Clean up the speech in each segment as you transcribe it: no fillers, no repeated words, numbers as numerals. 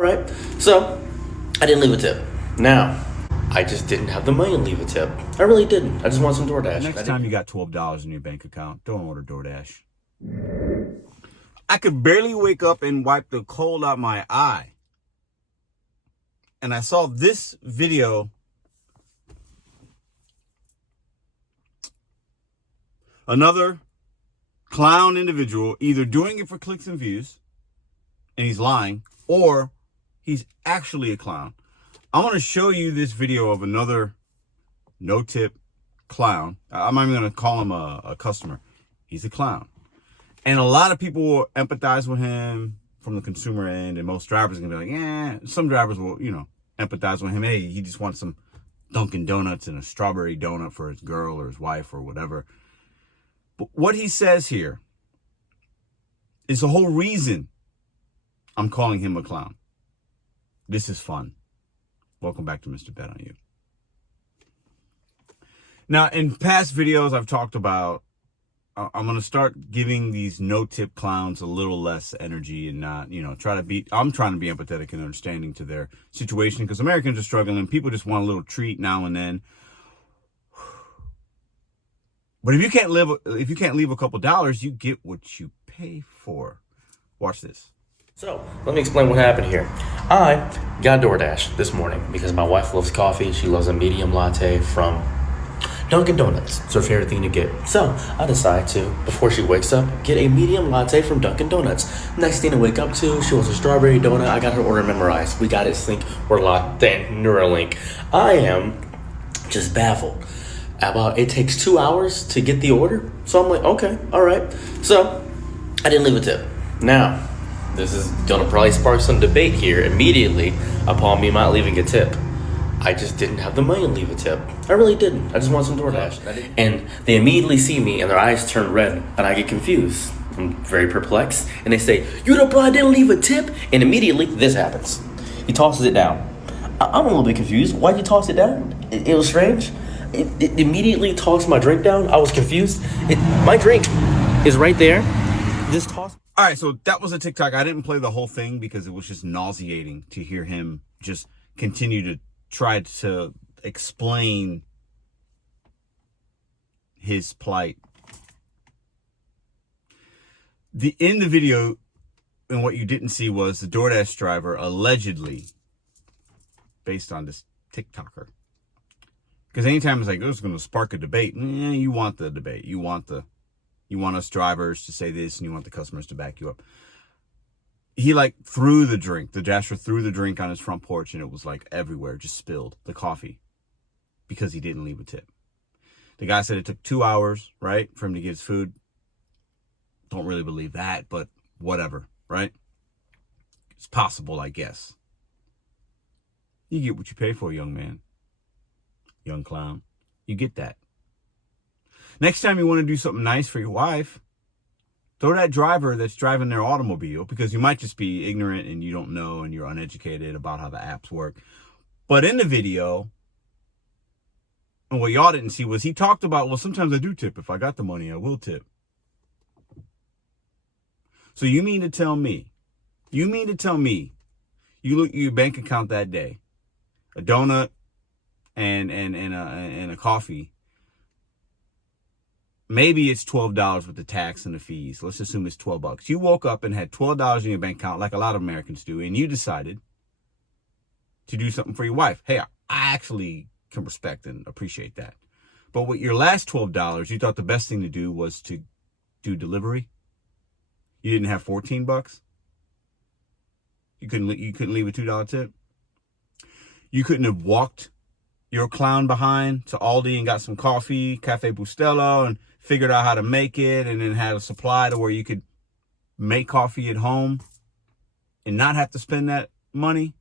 Right? So, I didn't leave a tip. Now, I just didn't have the money to leave a tip. I really didn't. I just want some DoorDash. Next time you got $12 in your bank account, don't order DoorDash. I could barely wake up and wipe the cold out my eye. And I saw this video. Another clown individual either doing it for clicks and views, and he's lying, or he's actually a clown. I want to show you this video of another no-tip clown. I'm not even going to call him a customer. He's a clown. And a lot of people will empathize with him from the consumer end, and most drivers are going to be like, yeah. Some drivers will, empathize with him. Hey, he just wants some Dunkin' Donuts and a strawberry donut for his girl or his wife or whatever. But what he says here is the whole reason I'm calling him a clown. This is fun. Welcome back to Mr. Bet on You. Now, in past videos, I've talked about I'm going to start giving these no-tip clowns a little less energy and not, I'm trying to be empathetic and understanding to their situation because Americans are struggling. People just want a little treat now and then. But if you can't leave a couple dollars, you get what you pay for. Watch this. So, let me explain what happened here. I got DoorDash this morning because my wife loves coffee. She loves a medium latte from Dunkin' Donuts. It's her favorite thing to get. So, I decide to, before she wakes up, get a medium latte from Dunkin' Donuts. Next thing to wake up to, she wants a strawberry donut. I got her order memorized. We got it synced. We're locked in. Neuralink. I am just baffled. It takes 2 hours to get the order. So, I'm like, okay, all right. So, I didn't leave a tip. Now, this is going to probably spark some debate here immediately upon me not leaving a tip. I just didn't have the money to leave a tip. I really didn't. I just want some DoorDash. And they immediately see me and their eyes turn red and I get confused. I'm very perplexed. And they say, you the bro, I didn't leave a tip? And immediately this happens. He tosses it down. I'm a little bit confused. Why'd you toss it down? It was strange. It immediately tossed my drink down. I was confused. My drink is right there. Just toss. All right, so that was a TikTok. I didn't play the whole thing because it was just nauseating to hear him just continue to try to explain his plight. In the video, and what you didn't see was the DoorDash driver allegedly, based on this TikToker. Because anytime it's like, oh, it's going to spark a debate, you want the debate. You want us drivers to say this, and you want the customers to back you up. He threw the drink. The Dasher threw the drink on his front porch, and it was everywhere, just spilled the coffee because he didn't leave a tip. The guy said it took 2 hours, right, for him to get his food. Don't really believe that, but whatever, right? It's possible, I guess. You get what you pay for, young man. Young clown. You get that. Next time you want to do something nice for your wife, throw that driver that's driving their automobile, because you might just be ignorant and you don't know and you're uneducated about how the apps work. But in the video, and what y'all didn't see was he talked about, well, sometimes I do tip. If I got the money, I will tip. So you mean to tell me, you look at your bank account that day, a donut and a coffee, maybe it's $12 with the tax and the fees. Let's assume it's $12. You woke up and had $12 in your bank account like a lot of Americans do, and you decided to do something for your wife. Hey, I actually can respect and appreciate that. But with your last $12, you thought the best thing to do was to do delivery. You didn't have $14. You couldn't leave a $2 tip. You couldn't have walked your clown behind to Aldi and got some coffee, Cafe Bustelo, and figured out how to make it, and then had a supply to where you could make coffee at home and not have to spend that money.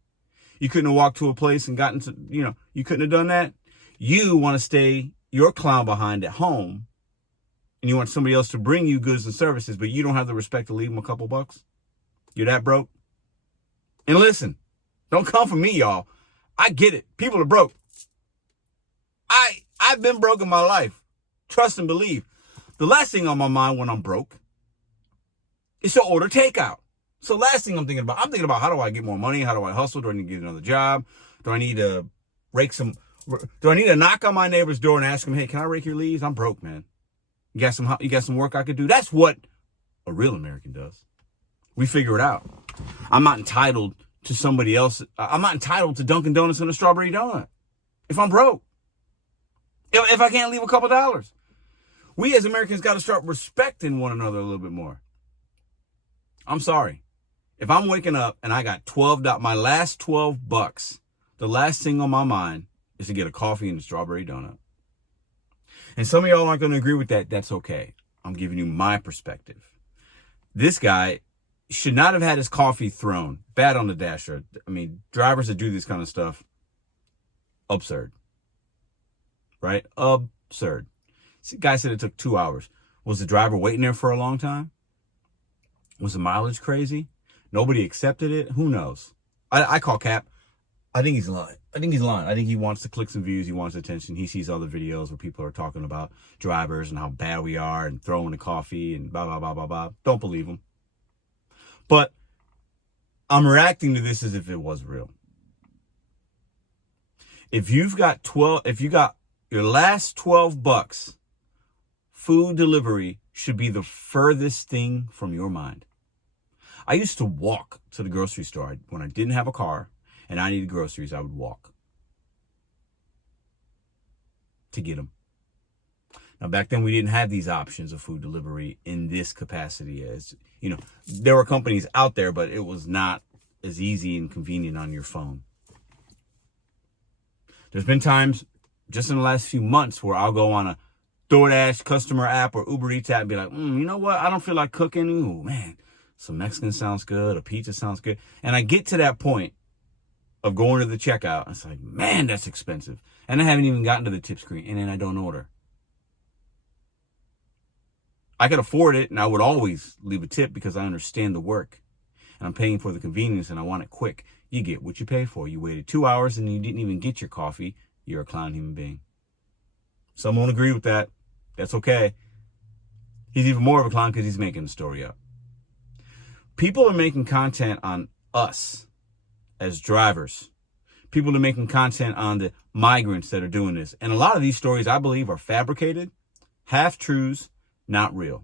You couldn't have walked to a place and gotten to, you couldn't have done that. You want to stay your clown behind at home, and you want somebody else to bring you goods and services, but you don't have the respect to leave them a couple bucks. You're that broke. And listen, don't come for me, y'all. I get it. People are broke. I've been broke in my life. Trust and believe. The last thing on my mind when I'm broke is to order takeout. So last thing I'm thinking about how do I get more money? How do I hustle? Do I need to get another job? Do I need to do I need to knock on my neighbor's door and ask him, hey, can I rake your leaves? I'm broke, man. You got some work I could do? That's what a real American does. We figure it out. I'm not entitled to somebody else. I'm not entitled to Dunkin' Donuts and a strawberry donut if I'm broke. If I can't leave a couple dollars. We as Americans got to start respecting one another a little bit more. I'm sorry. If I'm waking up and I got my last $12, the last thing on my mind is to get a coffee and a strawberry donut. And some of y'all aren't going to agree with that. That's okay. I'm giving you my perspective. This guy should not have had his coffee thrown. Bad on the dasher. I mean, drivers that do this kind of stuff, absurd. Right? Absurd. The guy said it took 2 hours. Was the driver waiting there for a long time? Was the mileage crazy? Nobody accepted it? Who knows? I call cap. I think he's lying. I think he wants the clicks and views. He wants attention. He sees other videos where people are talking about drivers and how bad we are and throwing the coffee and blah, blah, blah, blah, blah. Don't believe him. But I'm reacting to this as if it was real. If you got your last $12, food delivery should be the furthest thing from your mind. I used to walk to the grocery store when I didn't have a car and I needed groceries. I would walk to get them. Now, back then, we didn't have these options of food delivery in this capacity. As you know, there were companies out there, but it was not as easy and convenient on your phone. There's been times just in the last few months where I'll go on a DoorDash customer app or Uber Eats app and be like, you know what? I don't feel like cooking. Ooh, man, some Mexican sounds good. A pizza sounds good. And I get to that point of going to the checkout. And it's like, man, that's expensive. And I haven't even gotten to the tip screen. And then I don't order. I could afford it, and I would always leave a tip because I understand the work. And I'm paying for the convenience, and I want it quick. You get what you pay for. You waited 2 hours, and you didn't even get your coffee. You're a clown human being. Some won't agree with that. That's okay. He's even more of a clown because he's making the story up. People are making content on us as drivers. People are making content on the migrants that are doing this. And a lot of these stories, I believe, are fabricated, half-truths, not real.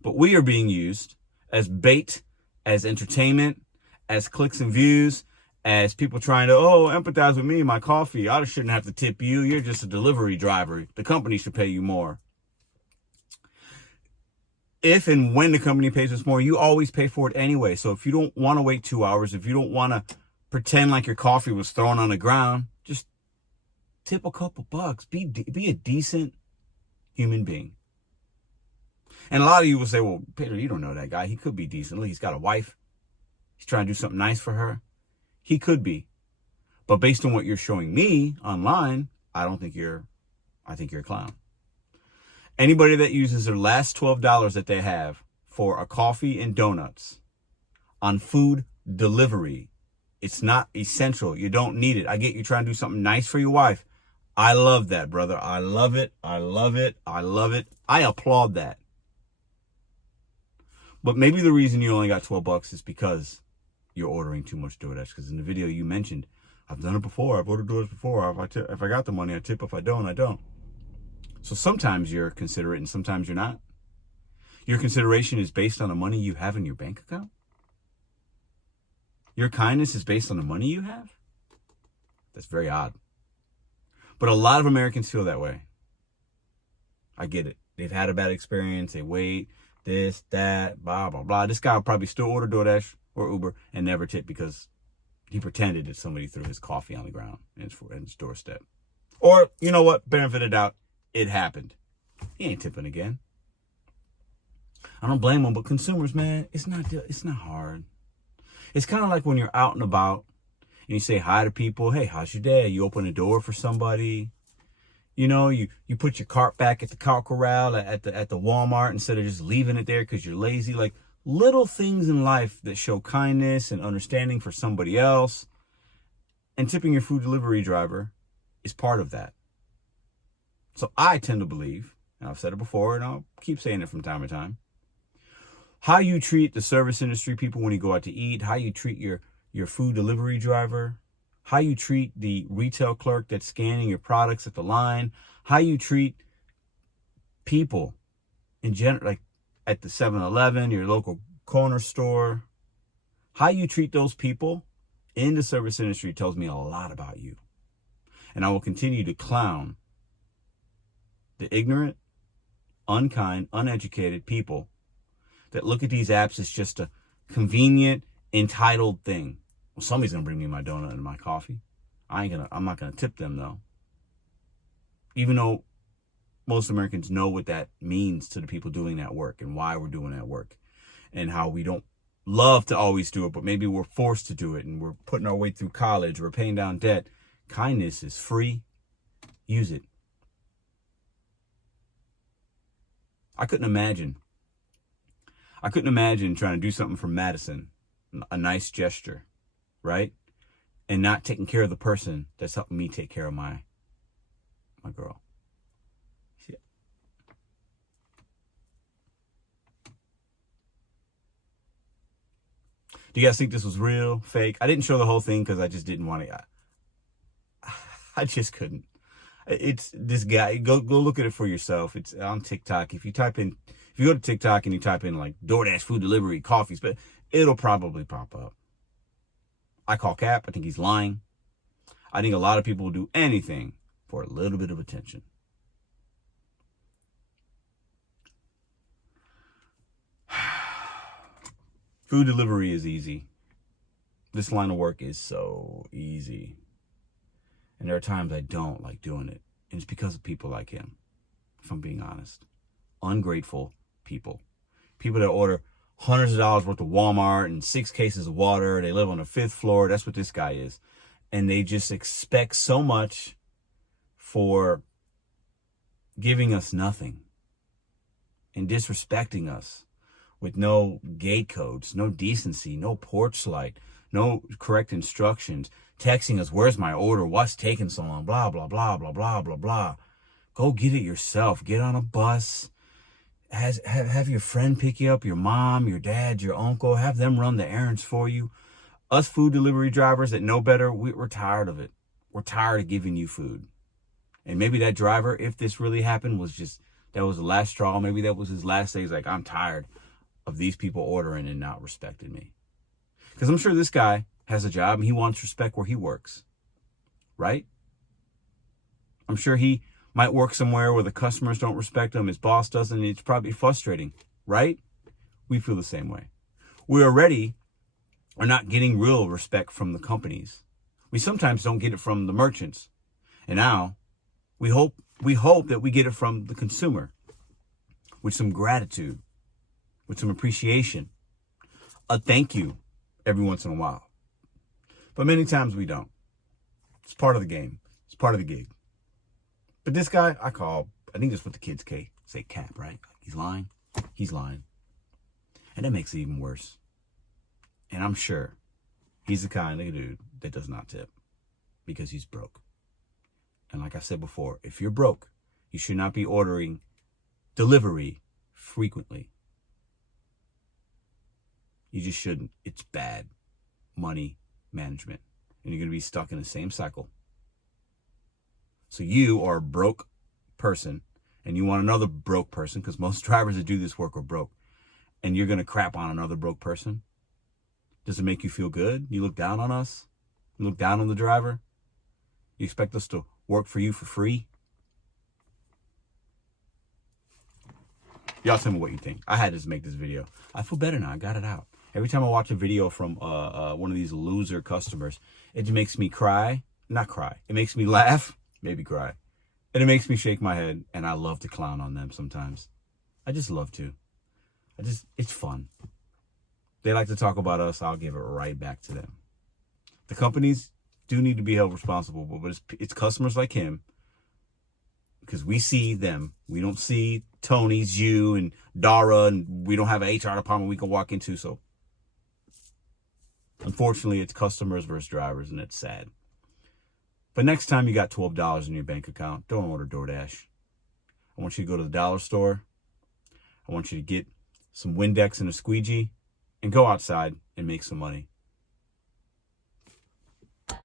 But we are being used as bait, as entertainment, as clicks and views, as people trying to, empathize with me, my coffee. I shouldn't have to tip you. You're just a delivery driver. The company should pay you more. If and when the company pays us more, you always pay for it anyway. So if you don't want to wait 2 hours, if you don't want to pretend like your coffee was thrown on the ground, just tip a couple bucks. Be a decent human being. And a lot of you will say, well, Peter, you don't know that guy. He could be decent. Look, he's got a wife. He's trying to do something nice for her. He could be. But based on what you're showing me online, I think you're a clown. Anybody that uses their last $12 that they have for a coffee and donuts on food delivery, it's not essential. You don't need it. I get you trying to do something nice for your wife. I love that, brother. I love it. I love it. I love it. I applaud that. But maybe the reason you only got $12 is because you're ordering too much DoorDash. Because in the video you mentioned, I've done it before. I've ordered DoorDash before. If I got the money, I tip. If I don't, I don't. So sometimes you're considerate and sometimes you're not. Your consideration is based on the money you have in your bank account. Your kindness is based on the money you have. That's very odd. But a lot of Americans feel that way. I get it. They've had a bad experience. They wait. This, that, blah, blah, blah. This guy will probably still order DoorDash or Uber and never tip because he pretended that somebody threw his coffee on the ground in his doorstep. Or, you know what? Benefit of doubt. It happened. He ain't tipping again. I don't blame him, but consumers, man, it's not hard. It's kind of like when you're out and about and you say hi to people. Hey, how's your day? You open a door for somebody. You know, you put your cart back at the cow corral at the Walmart instead of just leaving it there because you're lazy. Like little things in life that show kindness and understanding for somebody else. And tipping your food delivery driver is part of that. So I tend to believe, and I've said it before, and I'll keep saying it from time to time, how you treat the service industry people when you go out to eat, how you treat your food delivery driver, how you treat the retail clerk that's scanning your products at the line, how you treat people in general, like at the 7-Eleven, your local corner store. How you treat those people in the service industry tells me a lot about you. And I will continue to clown the ignorant, unkind, uneducated people that look at these apps as just a convenient, entitled thing. Well, somebody's gonna bring me my donut and my coffee. I'm not gonna tip them though. Even though most Americans know what that means to the people doing that work and why we're doing that work and how we don't love to always do it, but maybe we're forced to do it and we're putting our way through college, we're paying down debt. Kindness is free. Use it. I couldn't imagine trying to do something for Madison, a nice gesture, right? And not taking care of the person that's helping me take care of my girl. See? Do you guys think this was real, fake? I didn't show the whole thing because I just didn't want to. I just couldn't. It's this guy. Go look at it for yourself. It's on TikTok. If you go to TikTok and you type in like DoorDash food delivery, coffees, but it'll probably pop up. I call cap. I think he's lying. I think a lot of people will do anything for a little bit of attention. Food delivery is easy. This line of work is so easy. And there are times I don't like doing it. And it's because of people like him, if I'm being honest. Ungrateful people. People that order hundreds of dollars worth of Walmart and 6 cases of water. They live on the 5th floor. That's what this guy is. And they just expect so much for giving us nothing and disrespecting us with no gate codes, no decency, no porch light, no correct instructions, texting us, where's my order? What's taking so long? Blah, blah, blah, blah, blah, blah, blah. Go get it yourself. Get on a bus. Have your friend pick you up, your mom, your dad, your uncle. Have them run the errands for you. Us food delivery drivers that know better, we're tired of it. We're tired of giving you food. And maybe that driver, if this really happened, that was the last straw. Maybe that was his last day. He's like, I'm tired of these people ordering and not respecting me. Because I'm sure this guy has a job and he wants respect where he works, right? I'm sure he might work somewhere where the customers don't respect him, his boss doesn't, and it's probably frustrating, right? We feel the same way. We already are not getting real respect from the companies. We sometimes don't get it from the merchants. And now we hope that we get it from the consumer with some gratitude, with some appreciation, a thank you every once in a while. But many times we don't. It's part of the game. It's part of the gig. But this guy, I think that's what the kids say cap, right? He's lying. He's lying. And that makes it even worse. And I'm sure he's the kind of dude that does not tip because he's broke. And like I said before, if you're broke, you should not be ordering delivery frequently. You just shouldn't. It's bad money management. And you're going to be stuck in the same cycle. So you are a broke person and you want another broke person, because most drivers that do this work are broke, and you're going to crap on another broke person. Does it make you feel good? You look down on us? You look down on the driver? You expect us to work for you for free? Y'all tell me what you think. I had to make this video. I feel better now. I got it out. Every time I watch a video from one of these loser customers, it makes me cry. Not cry. It makes me laugh. Maybe cry. And it makes me shake my head. And I love to clown on them sometimes. I just love to. It's fun. They like to talk about us. I'll give it right back to them. The companies do need to be held responsible, but it's customers like him, because we see them. We don't see Tony's, you, and Dara, and we don't have an HR department we can walk into. So unfortunately, it's customers versus drivers, and it's sad. But next time you got $12 in your bank account, don't order DoorDash. I want you to go to the dollar store. I want you to get some Windex and a squeegee, and go outside and make some money.